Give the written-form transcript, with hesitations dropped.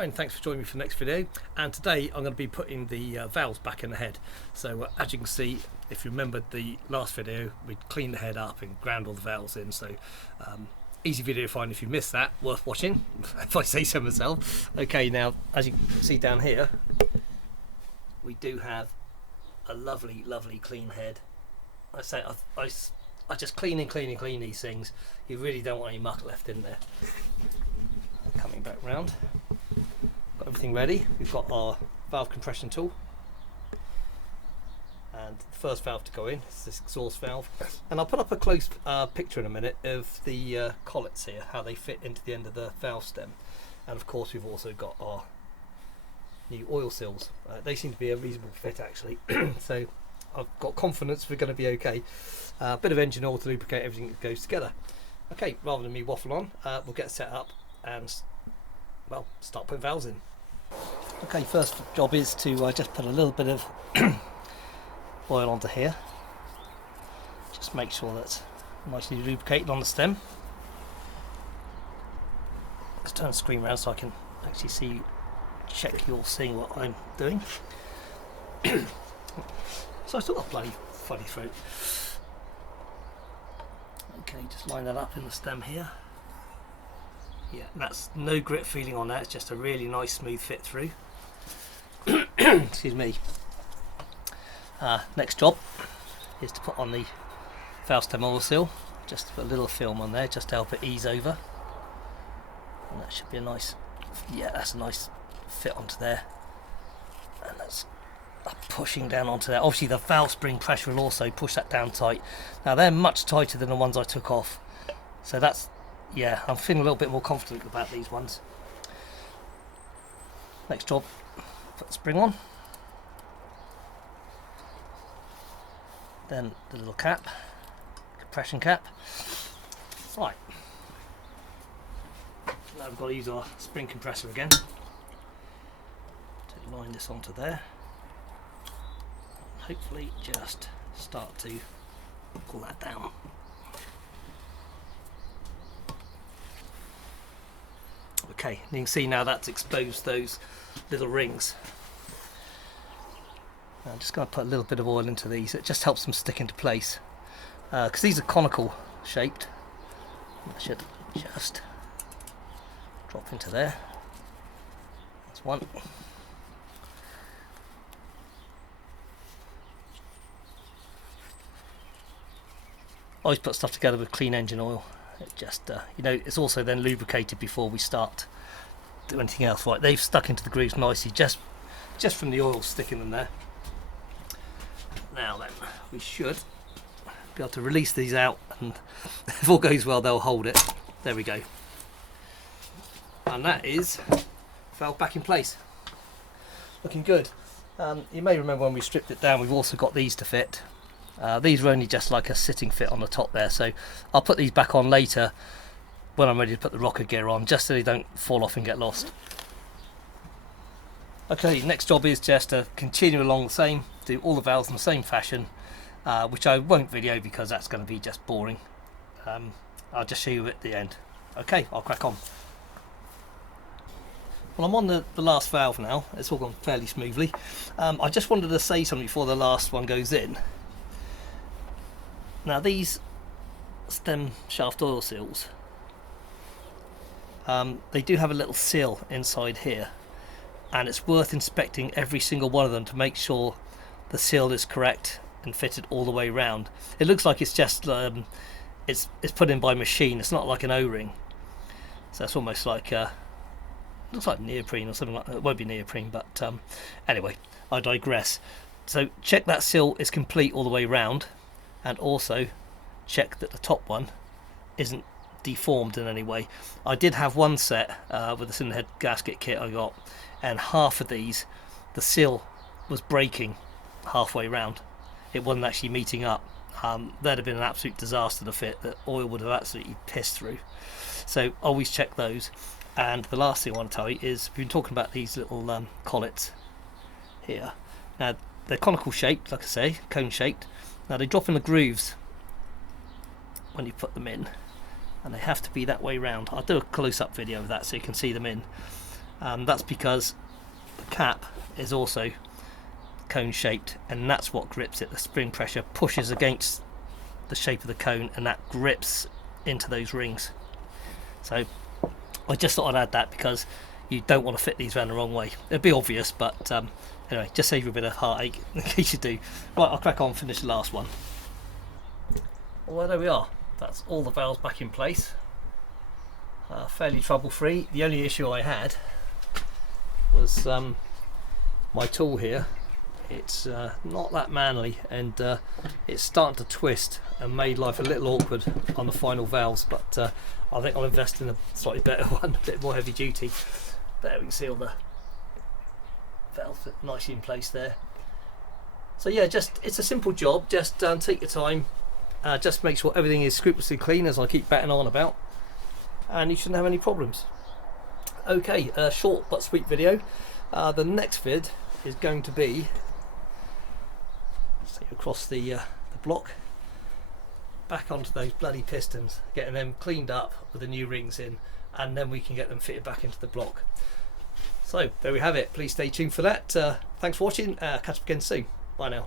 fine, thanks for joining me for the next video, and today I'm going to be putting the valves back in the head. So as you can see, if you remembered the last video, we cleaned the head up and ground all the valves in, so easy video to find if you missed that, worth watching, if I say so myself. Okay, now as you can see down here, we do have a lovely clean head. I say I just clean these things. You really don't want any muck left in there. Coming back round, got everything ready. We've got our valve compression tool, and the first valve to go in is this exhaust valve, and I'll put up a close picture in a minute of the collets here, how they fit into the end of the valve stem. And of course we've also got our new oil seals. They seem to be a reasonable fit actually, so I've got confidence we're going to be okay. A bit of engine oil to lubricate everything that goes together. Okay, rather than me waffle on, we'll get set up and, well, start putting valves in. Okay, first job is to just put a little bit of oil onto here. Just make sure that's nicely lubricated on the stem. Let's turn the screen around so I can actually see, check you're seeing what I'm doing. So I still got a bloody funny throat. Okay, just line that up in the stem here. Yeah, that's no grit feeling on that, it's just a really nice smooth fit through. Excuse me. Next job is to put on the valve stem oil seal. Just put a little film on there just to help it ease over. And that should be a nice, yeah, that's a nice fit onto there. And that's pushing down onto there. Obviously the valve spring pressure will also push that down tight. Now they're much tighter than the ones I took off. So that's, yeah, I'm feeling a little bit more confident about these ones. Next job, put the spring on. Then the little cap, compression cap. Right. Now we've got to use our spring compressor again. To line this onto there. Hopefully just start to pull that down. Okay, and you can see now that's exposed those little rings. I'm just going to put a little bit of oil into these. It just helps them stick into place, because these are conical shaped. That should just drop into there. That's one. I always put stuff together with clean engine oil. It just, you know, it's also then lubricated before we start do anything else. Right, they've stuck into the grooves nicely just from the oil sticking them there. Now then, we should be able to release these out, and if all goes well, they'll hold it. There we go. And that is valve back in place. Looking good. You may remember when we stripped it down, we've also got these to fit. These were only just like a sitting fit on the top there, so I'll put these back on later when I'm ready to put the rocker gear on, just so they don't fall off and get lost. Okay, next job is just to continue along the same, do all the valves in the same fashion, which I won't video because that's going to be just boring. I'll just show you at the end. Okay, I'll crack on. Well, I'm on the last valve now. It's all gone fairly smoothly. I just wanted to say something before the last one goes in. Now these stem shaft oil seals, they do have a little seal inside here, and it's worth inspecting every single one of them to make sure the seal is correct and fitted all the way round. It looks like it's just it's put in by machine. It's not like an O-ring, so it's almost like looks like neoprene or something like that. It won't be neoprene, but anyway, I digress. So check that seal is complete all the way round. And also check that the top one isn't deformed in any way. I did have one set with the cylinder head gasket kit I got, and half of these, the seal was breaking halfway round. It wasn't actually meeting up. That'd have been an absolute disaster to fit. The oil would have absolutely pissed through. So always check those. And the last thing I want to tell you is, we've been talking about these little collets here. Now they're conical shaped, like I say, cone shaped. Now they drop in the grooves when you put them in, and they have to be that way round. I'll do a close-up video of that so you can see them in. That's because the cap is also cone shaped, and that's what grips it. The spring pressure pushes against the shape of the cone, and that grips into those rings. So I just thought I'd add that because you don't want to fit these around the wrong way. It'd be obvious, but anyway, just save you a bit of heartache in case you do. Right, I'll crack on, finish the last one. Well, there we are. That's all the valves back in place. Fairly trouble free. The only issue I had was my tool here. It's not that manly, and it's starting to twist and made life a little awkward on the final valves, but I think I'll invest in a slightly better one, a bit more heavy duty. There we can see all the valves nicely in place there. So yeah, it's a simple job. Just take your time, just make sure everything is scrupulously clean, as I keep batting on about, and you shouldn't have any problems. Okay, short but sweet video. The next vid is going to be across the block, back onto those bloody pistons, getting them cleaned up with the new rings in, and then we can get them fitted back into the block. So there we have it. Please stay tuned for that. Thanks for watching. Catch up again soon. Bye now.